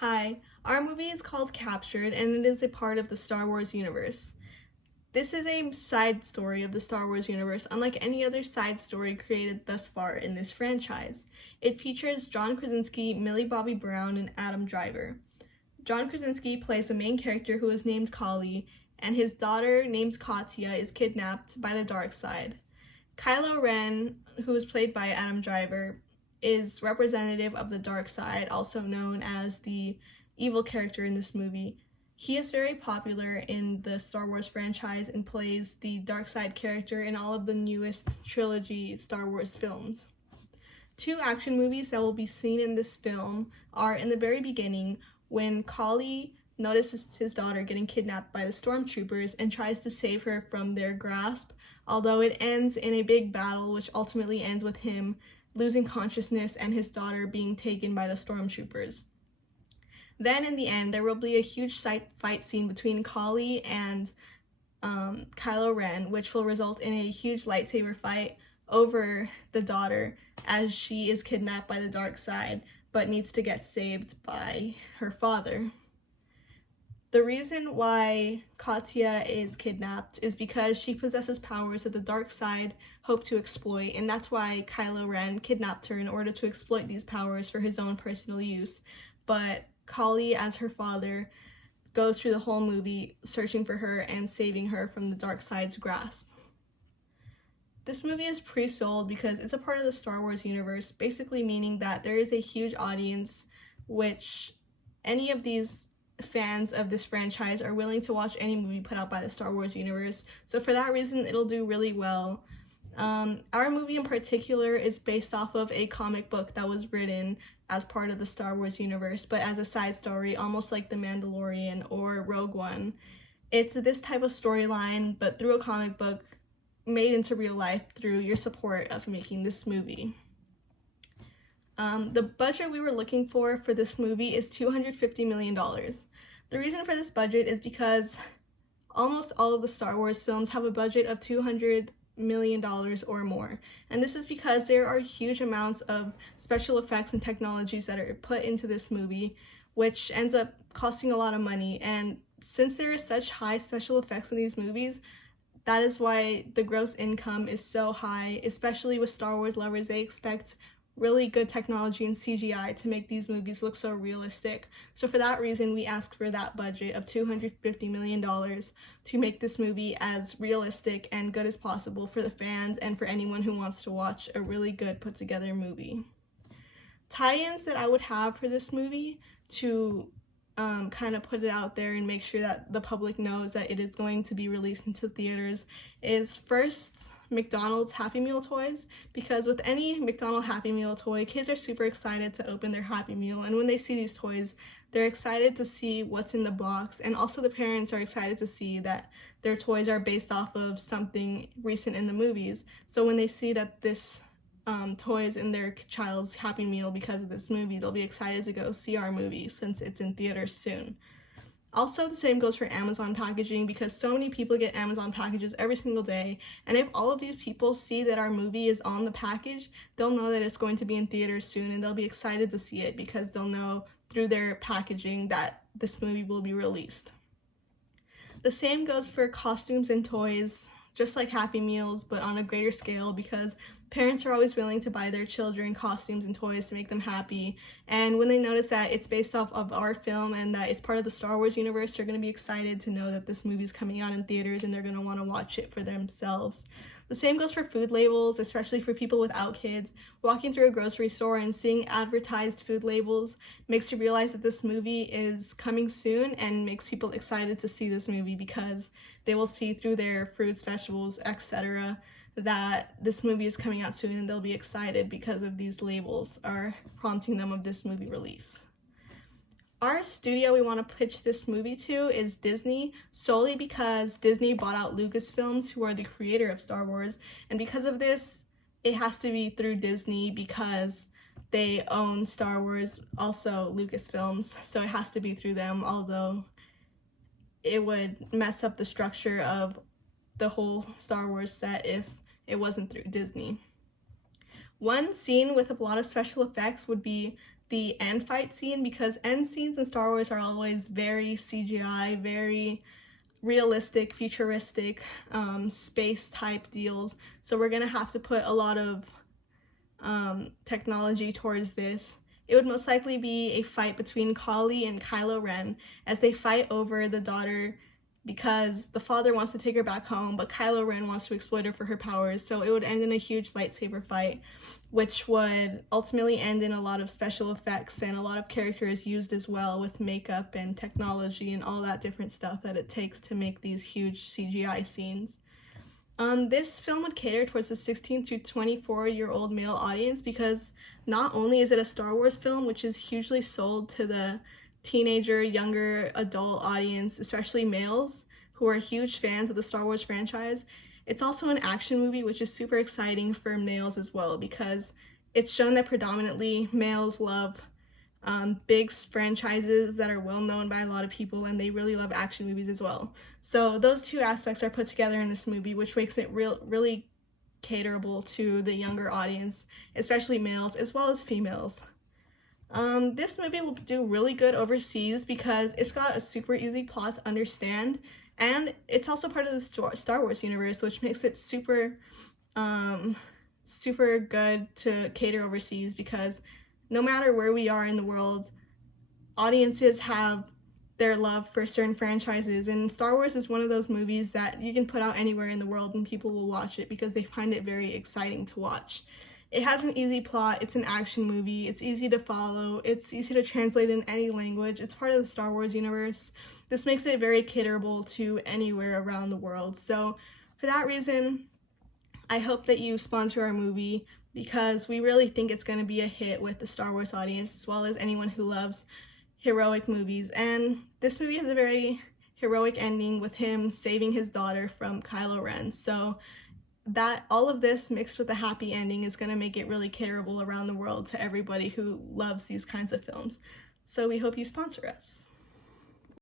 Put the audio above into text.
Hi, our movie is called Captured, and it is a part of the Star Wars universe. This is a side story of the Star Wars universe, unlike any other side story created thus far in this franchise. It features John Krasinski, Millie Bobby Brown, and Adam Driver. John Krasinski plays the main character who is named Kali, and his daughter, named Katya, is kidnapped by the dark side. Kylo Ren, who is played by Adam Driver, is representative of the dark side, also known as the evil character in this movie. He is very popular in the Star Wars franchise and plays the dark side character in all of the newest trilogy Star Wars films. Two action movies that will be seen in this film are in the very beginning when Kali notices his daughter getting kidnapped by the stormtroopers and tries to save her from their grasp, although it ends in a big battle which ultimately ends with him losing consciousness and his daughter being taken by the stormtroopers. Then in the end, there will be a huge fight scene between Kali and Kylo Ren, which will result in a huge lightsaber fight over the daughter as she is kidnapped by the dark side but needs to get saved by her father. The reason why Katya is kidnapped is because she possesses powers that the dark side hope to exploit, and that's why Kylo Ren kidnapped her in order to exploit these powers for his own personal use. But Kali, as her father, goes through the whole movie searching for her and saving her from the dark side's grasp. This movie is pre-sold because it's a part of the Star Wars universe, basically meaning that there is a huge audience which any of these fans of this franchise are willing to watch any movie put out by the Star Wars universe. So for that reason, it'll do really well. Our movie in particular is based off of a comic book that was written as part of the Star Wars universe, but as a side story, almost like The Mandalorian or Rogue One. It's this type of storyline, but through a comic book made into real life through your support of making this movie. The budget we were looking for this movie is $250 million. The reason for this budget is because almost all of the Star Wars films have a budget of $200 million or more. And this is because there are huge amounts of special effects and technologies that are put into this movie, which ends up costing a lot of money. And since there is such high special effects in these movies, that is why the gross income is so high, especially with Star Wars lovers. They expect really good technology and CGI to make these movies look so realistic. So for that reason, we asked for that budget of $250 million to make this movie as realistic and good as possible for the fans and for anyone who wants to watch a really good put together movie. Tie-ins that I would have for this movie to kind of put it out there and make sure that the public knows that it is going to be released into theaters is first McDonald's Happy Meal toys, because with any McDonald's Happy Meal toy, kids are super excited to open their Happy Meal, and when they see these toys, they're excited to see what's in the box, and also the parents are excited to see that their toys are based off of something recent in the movies. So when they see that this toys in their child's Happy Meal because of this movie, they'll be excited to go see our movie since it's in theaters soon. Also, the same goes for Amazon packaging, because so many people get Amazon packages every single day, and if all of these people see that our movie is on the package, they'll know that it's going to be in theaters soon, and they'll be excited to see it because they'll know through their packaging that this movie will be released. The same goes for costumes and toys, just like Happy Meals, but on a greater scale, because parents are always willing to buy their children costumes and toys to make them happy, and when they notice that it's based off of our film and that it's part of the Star Wars universe, they're going to be excited to know that this movie is coming out in theaters and they're going to want to watch it for themselves. The same goes for food labels, especially for people without kids. Walking through a grocery store and seeing advertised food labels makes you realize that this movie is coming soon, and makes people excited to see this movie because they will see through their fruits, vegetables, etc. that this movie is coming out soon, and they'll be excited because of these labels are prompting them of this movie release. Our studio we want to pitch this movie to is Disney, solely because Disney bought out Lucasfilms, who are the creator of Star Wars, and because of this, it has to be through Disney because they own Star Wars, also Lucasfilms, so it has to be through them, although it would mess up the structure of the whole Star Wars set if it wasn't through Disney. One scene with a lot of special effects would be the end fight scene, because end scenes in Star Wars are always very CGI, very realistic, futuristic, space type deals. So we're gonna have to put a lot of technology towards this. It would most likely be a fight between Kali and Kylo Ren as they fight over the daughter, because the father wants to take her back home, but Kylo Ren wants to exploit her for her powers. So it would end in a huge lightsaber fight, which would ultimately end in a lot of special effects and a lot of characters used as well, with makeup and technology and all that different stuff that it takes to make these huge CGI scenes. This film would cater towards the 16 to 24-year-old male audience, because not only is it a Star Wars film, which is hugely sold to the teenager, younger adult audience, especially males who are huge fans of the Star Wars franchise, it's also an action movie, which is super exciting for males as well, because it's shown that predominantly males love big franchises that are well known by a lot of people, and they really love action movies as well. So those two aspects are put together in this movie, which makes it really caterable to the younger audience, especially males as well as females. This movie will do really good overseas because it's got a super easy plot to understand, and it's also part of the Star Wars universe, which makes it super good to cater overseas, because no matter where we are in the world, audiences have their love for certain franchises, and Star Wars is one of those movies that you can put out anywhere in the world and people will watch it because they find it very exciting to watch. It has an easy plot, it's an action movie, it's easy to follow, it's easy to translate in any language, it's part of the Star Wars universe. This makes it very caterable to anywhere around the world. So for that reason, I hope that you sponsor our movie, because we really think it's going to be a hit with the Star Wars audience as well as anyone who loves heroic movies. And this movie has a very heroic ending with him saving his daughter from Kylo Ren. So that all of this mixed with a happy ending is going to make it really caterable around the world to everybody who loves these kinds of films. So we hope you sponsor us.